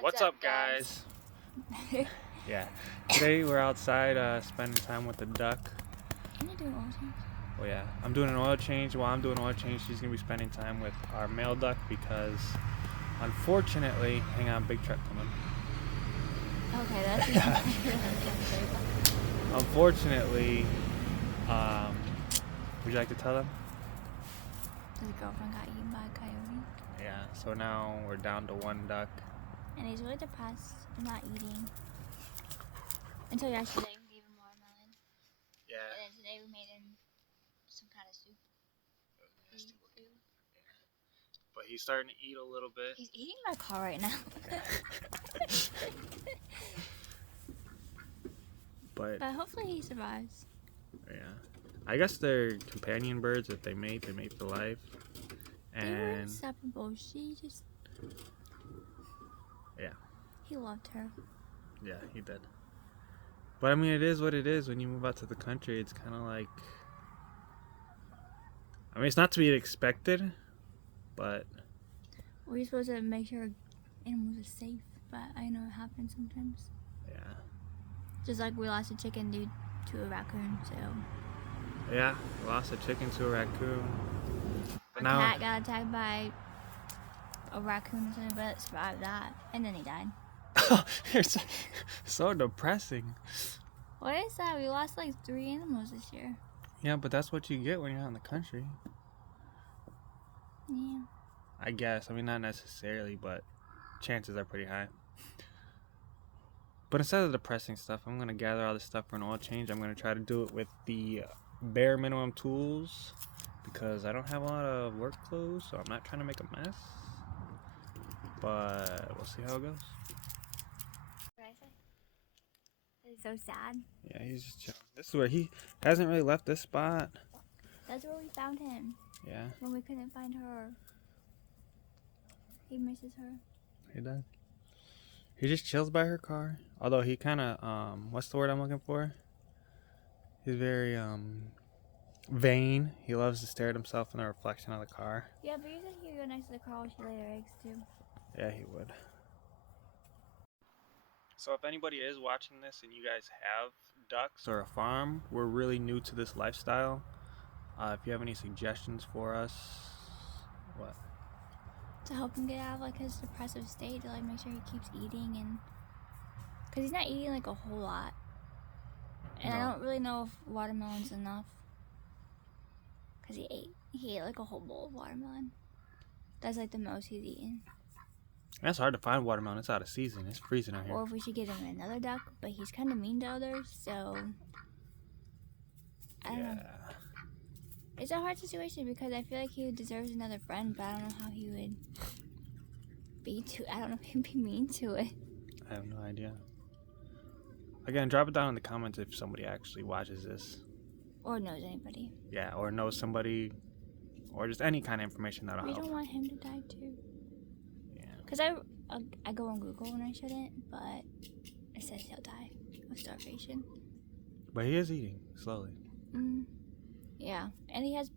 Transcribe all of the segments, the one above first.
What's up, guys? Yeah, today we're outside spending time with the duck. Can you do an oil change? Oh yeah, I'm doing an oil change. While I'm doing oil change, she's gonna be spending time with our male duck because, unfortunately, hang on, big truck coming. Okay, that's Unfortunately, would you like to tell them? his girlfriend got eaten by a coyote. Yeah, so now we're down to one duck. And he's really depressed and not eating. Until yesterday, we gave him watermelon. Yeah. And then today we made him some kind of soup. But he's starting to eat a little bit. He's eating my car right now. But hopefully he survives. yeah, I guess they're companion birds that they mate for life. They were And inseparable. She just... yeah. He loved her. Yeah, he did. But I mean, it is what it is. When you move out to the country, it's kind of like, I mean, it's not to be expected, but We're supposed to make sure animals are safe, but I know it happens sometimes. yeah. Just like we lost a chicken due to a raccoon, so... Yeah, we lost a chicken to a raccoon. Our cat got attacked by a raccoon or something, but survived that, and then he died. It's so depressing. What is that? We lost like 3 animals this year. Yeah, but that's what you get when you're out in the country. Yeah. I guess. I mean, not necessarily, but chances are pretty high. But instead of the depressing stuff, I'm going to gather all this stuff for an oil change. I'm going to try to do it with the bare minimum tools because I don't have a lot of work clothes, so I'm not trying to make a mess. But we'll see how it goes. What did I say? He's so sad. Yeah, he's just chilling. This is where he hasn't really left this spot. That's where we found him. Yeah. When we couldn't find her. He misses her. He does. He just chills by her car. Although he kind of, what's the word I'm looking for? He's very, vain. He loves to stare at himself in the reflection of the car. Yeah, but you said he would go next to the car while she laid her eggs too. Yeah, he would. So if anybody is watching this and you guys have ducks or a farm, we're really new to this lifestyle. If you have any suggestions for us, what? To help him get out of like his depressive state, to like make sure he keeps eating, and because he's not eating like a whole lot, and No. I don't really know if watermelon's enough. Because he ate like a whole bowl of watermelon. That's like the most he's eaten. It's hard to find watermelon. It's out of season. It's freezing out here. Or if we should get him another duck, but he's kind of mean to others, so I don't know. It's a hard situation because I feel like he deserves another friend, but I don't know how he would be I don't know if he'd be mean to it. I have no idea. Again, drop it down in the comments if somebody actually watches this. Or knows anybody. Yeah, or knows somebody, or just any kind of information that'll help. We don't want him to die too. Yeah. Because I go on Google when I shouldn't, but it says he'll die of starvation. But he is eating slowly. Yeah, and he has,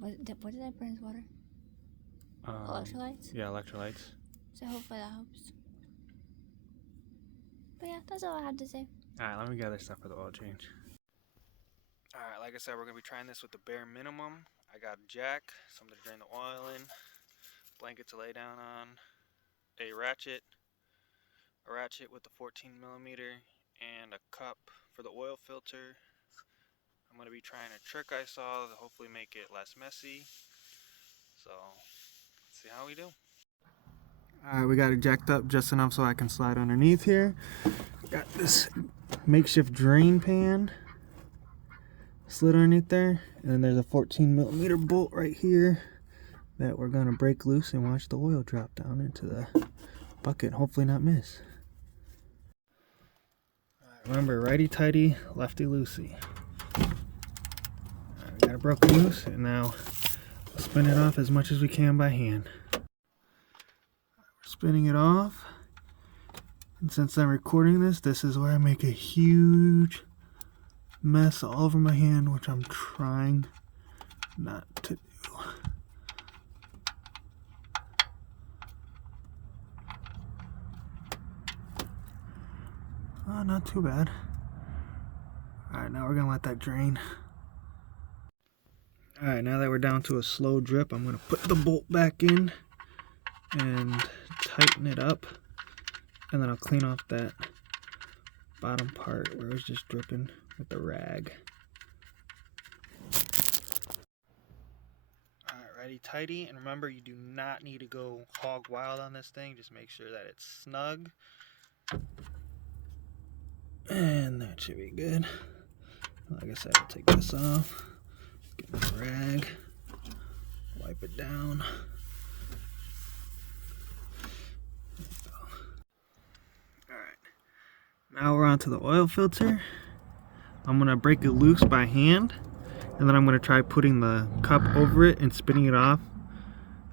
what did I put in his water? Electrolytes? Yeah, electrolytes. So hopefully that helps. But yeah, that's all I had to say. Alright, let me gather stuff for the oil change. Alright, like I said, we're going to be trying this with the bare minimum. I got a jack, something to drain the oil in, blanket to lay down on, a ratchet with a 14mm, and a cup for the oil filter. I'm going to be trying a trick I saw to hopefully make it less messy. So, let's see how we do. Alright, we got it jacked up just enough so I can slide underneath here. Got this makeshift drain pan slid underneath there. And then there's a 14mm bolt right here that we're going to break loose and watch the oil drop down into the bucket. Hopefully not miss. Alright, remember, righty-tighty, lefty-loosey. Got it broken loose, and now we'll spin it off as much as we can by hand. We're spinning it off, and since I'm recording this is where I make a huge mess all over my hand, which I'm trying not to do. Not too bad. Alright, now we're gonna let that drain. Alright, now that we're down to a slow drip, I'm gonna put the bolt back in and tighten it up. And then I'll clean off that bottom part where it was just dripping with the rag. Alright, righty tighty, and remember you do not need to go hog wild on this thing, just make sure that it's snug. And that should be good. Like I said, I'll take this off, get my rag, wipe it down. Now we're on to the oil filter. I'm gonna break it loose by hand, and then I'm gonna try putting the cup over it and spinning it off.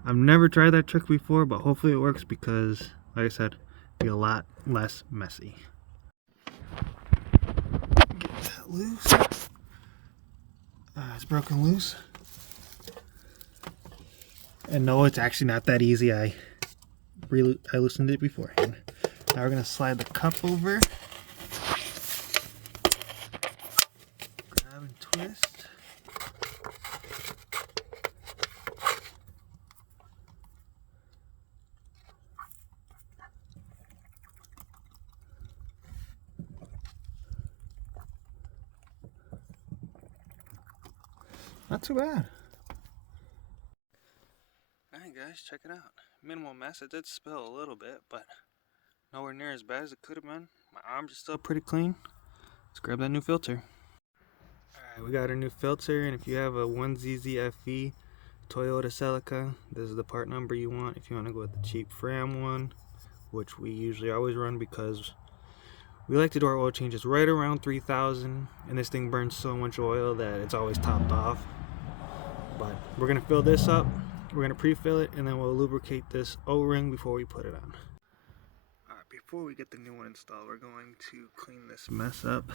I've never tried that trick before, but hopefully it works because, like I said, it'll be a lot less messy. Get that loose. It's broken loose. And no, it's actually not that easy. I loosened it beforehand. Now we're gonna slide the cup over. Grab and twist. Not too bad. Alright guys, check it out. Minimal mess. It did spill a little bit, but nowhere near as bad as it could have been. My arms are still pretty clean. Let's grab that new filter. Alright, we got our new filter, and if you have a 1ZZFE Toyota Celica, this is the part number you want if you want to go with the cheap Fram one, which we usually always run because we like to do our oil changes right around 3,000, and this thing burns so much oil that it's always topped off. But we're going to fill this up, we're going to pre-fill it, and then we'll lubricate this O-ring before we put it on. Alright, before we get the new one installed, we're going to clean this mess up.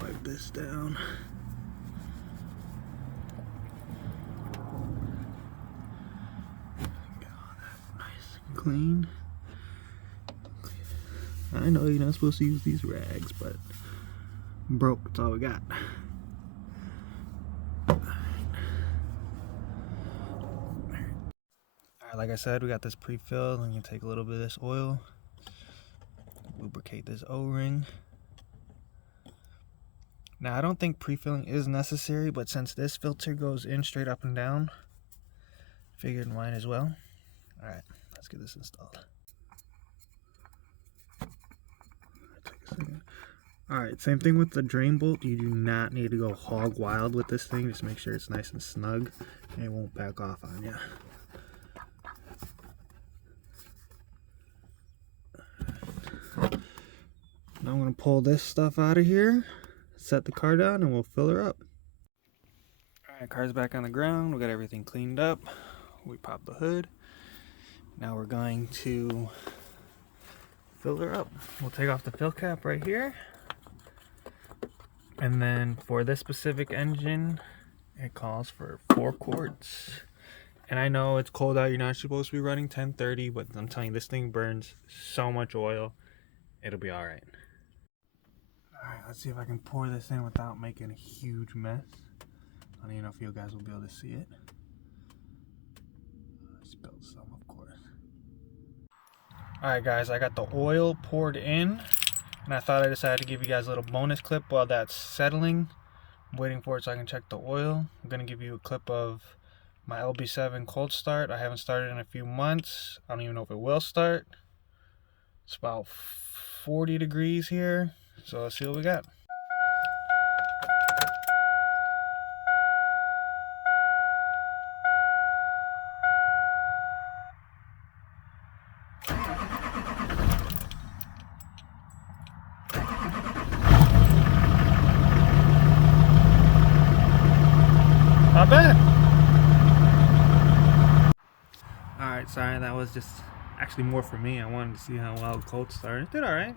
Wipe this down. Get all that nice and clean. I know you're not supposed to use these rags, but broke, that's all we got. Alright, like I said, we got this pre-filled. I'm going to take a little bit of this oil, lubricate this O-ring. Now, I don't think pre-filling is necessary, but since this filter goes in straight up and down, figured mine as well. Alright, let's get this installed. Alright, same thing with the drain bolt. You do not need to go hog wild with this thing. Just make sure it's nice and snug and it won't back off on you. Now I'm going to pull this stuff out of here, set the car down, and we'll fill her up. Alright, car's back on the ground. We got everything cleaned up. We popped the hood. Now we're going to fill her up. We'll take off the fill cap right here. And then for this specific engine, it calls for 4 quarts. And I know it's cold out, you're not supposed to be running 1030, but I'm telling you, this thing burns so much oil, it'll be alright. Alright, let's see if I can pour this in without making a huge mess. I don't even know if you guys will be able to see it. I spilled some, of course. Alright guys, I got the oil poured in, and I thought I decided to give you guys a little bonus clip while that's settling. I'm waiting for it so I can check the oil. I'm going to give you a clip of my LB7 cold start. I haven't started in a few months. I don't even know if it will start. It's about 40 degrees here, so let's see what we got. Not bad. Alright, sorry, that was just actually more for me. I wanted to see how well cold started. It did alright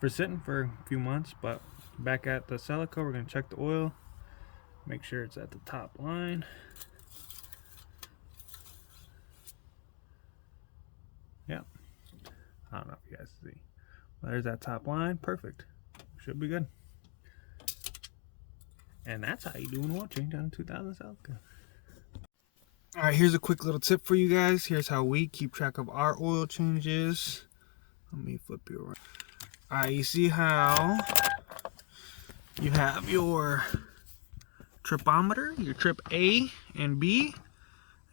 for sitting for a few months, but back at the Celica, we're going to check the oil, make sure it's at the top line. Yep. I don't know if you guys see. There's that top line. Perfect. Should be good. And that's how you do an oil change on a 2000 Celica. Alright, here's a quick little tip for you guys. Here's how we keep track of our oil changes. Let me flip you around. Alright, you see how you have your tripometer, your trip A and B.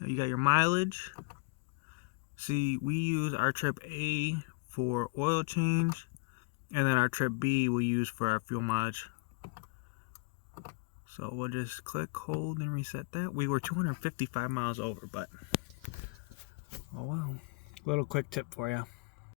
You got your mileage. See, we use our trip A for oil change, and then our trip B we use for our fuel mileage. So we'll just click, hold, and reset that. We were 255 miles over, but oh well. Little quick tip for you.